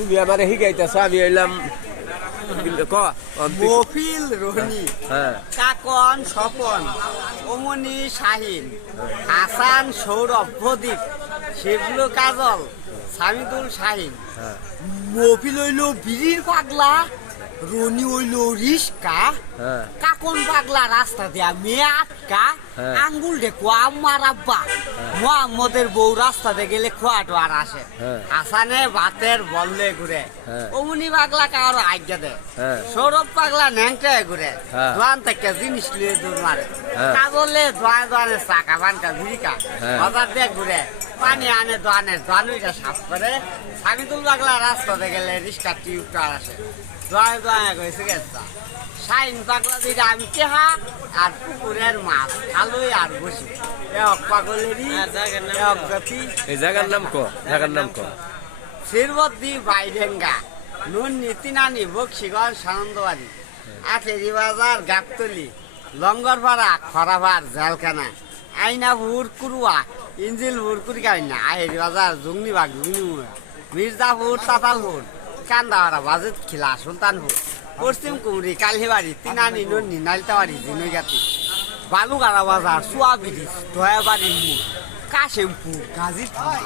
তুমি আমারে শিকাইতেছ আমি এলাম ক মফিল রনি, হ্যাঁ কাকন স্বপন, অমনি শাহিন, হাসান সৌরভ প্রদীপ, শিবলু কাজল, সামিদুল শাহিন। হ্যাঁ মফিল হইল বিড়ির পাগলা, রনি হইল রিস্কা, হ্যাঁ কাকন পাগলা রাস্তা দিয়া মেয়ে আটকা, হ্যাঁ। আঙ্গুল দেখো আমার আব্বা, মোহাম্মদের বউ রাস্তাতে গেলে খোয়া টোয়ার আসে, হ্যাঁ। হাসানে ভাতের বললে ঘুরে, হ্যাঁ। অমনি পাগলা কারো আজ্ঞা দেয়, হ্যাঁ। সৌরভ পাগলা ন্যাংটায় ঘুরে, হ্যাঁ। দোয়ান থেকে জিনিস লিয়ে দৌড় মারে, হ্যাঁ। কাজলে দোয়ানে দোয়ানে চাকা বানকা ভিড়িকা, হ্যাঁ। বাজার দিয়ে ঘুরে, পানি আনে দোয়ানুইটা সাফ করে, সামিদুল পাগলা রাস্তাতে গেলে রিস্কা টিউব টার আসে, দোয়ানে দোয়ানে গেছে গেছা। শাইন পাগলা দুইটা আমি কেহা আর পুকুরের মাছ খালুই আর বসি, এক পাগলেরই এক জাতি। এই জায়গার নাম ক জায়গার নাম ক শিরবদ্দি বাইডেঙ্গা, নুন নীতিনানি বক্সিগঞ্জ সানন্দবাড়ি, আঠেরি বাজার গাবতলি, লঙ্গরপাড়া খরাভার ঝালখানা, আইনাপুর কুরুয়া, ইঞ্জিলপুর কুড়িকাইনা, আহেরি বাজার জুগনিবাগ জুগনিমুড়া, মির্জাপুর তাতালপুর, কান্দাহারা বাজেত খিলা সুলতানপুর, পশ্চিম কুমরি কালিবাড়ি, তিনানি নন্নি নাইলতাবাড়ি জিনইগাতি, বালুগাড়া বাজার সোয়াবিরিজ দয়াবাড়ির মোড়, কাশেমপুর গাজীপুর।